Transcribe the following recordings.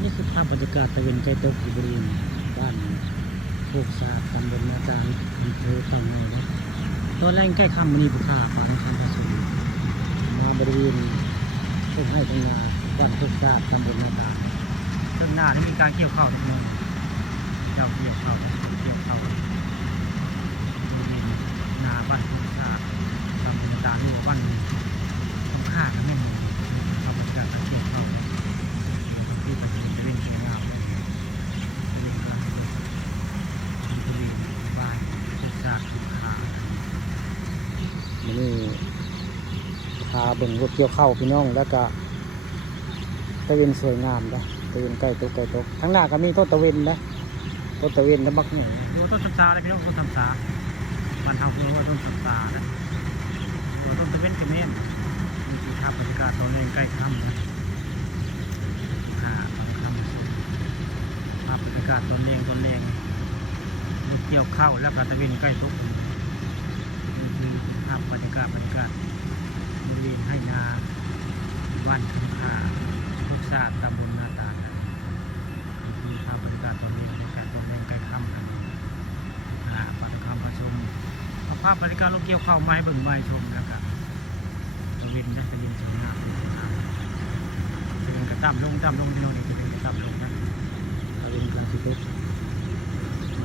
นี่คือภาพบรรยากาศตะเวนใจตกอยู่บริเวณบ้านโคกสาตำบลนาจารอำเภอเต่างอยนะตอนแรกใกล้ค่ำมีบุคคาปานคันผสมมาบริเวณต้นไม้ตรงนาบ้านโคกสาตำบลนาจารต้นหน้าได้มีการเกี่ยวข้าวทุกมื้อเจ้าเกี่ยวข้าวบริเวณนาบ้านโคกสาตำบลนาจารอยู่บ้านต้องฆ่ากันแม่นภาพบรรยากาศการเกี่ยวข้าวที่ประชาชนจะเล่นเชียร์งามเลยเป็นการเล่นบริเวณบ้านโคกสาสุขานี่พาเบิ่งรถเกี่ยวข้าวพี่น้องแล้วก็ตะเวนสวยงามนะตะเวนใกล้ตกทั้งหน้าก็มีต้นตะเวนนะต้นตะเวนแล้วบักเหนือดูต้นสัมสาเลยพี่น้องต้นสัมสาบ้านเฮาเรียกว่าต้นสัมสานะต้นตะเวนก็แม่นมีที่ภาพบรรยากาศตอนนี้ใกล้ค่ำนะตอนค่ำภาพบรรยากาศตอนแรงรถเกี่ยวข้าวแล้วก็ตะเวนใกล้ตกนี่คือภาพบรรยากาศบริเวณให้นาบ้านคำขาโคกสาตำบลนาตาลนี่คือภาพบรรยากาศตอนนี้บรรยากาศตอนแรงใกล้ค่ำกันปฏิกรรมประชมเอาภาพบรรยากาศรถเกี่ยวข้าวไม้เบิ่งไม้ชมแล้วก็ตะเวนนะตะเวนสวยงามตะเวนกระต่ำลงที่เราเนี่ยจะเป็นกระต่ำลงนะตะเวนกลางสิตก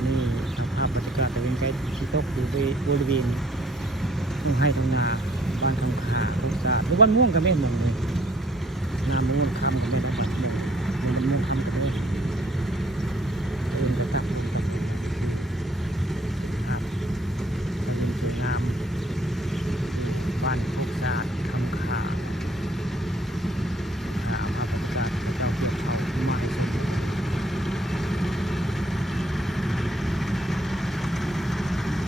นี่ทางภาพบรรยากาศตะเวนใกล้สิตกอยู่บริเวณทุ่งไร่ทุ่งนาบ้านคำขาโคกสาหรือบ้านม่วงก็ไม่เหมือนเลยนาม่วงคำก็ไม่ได้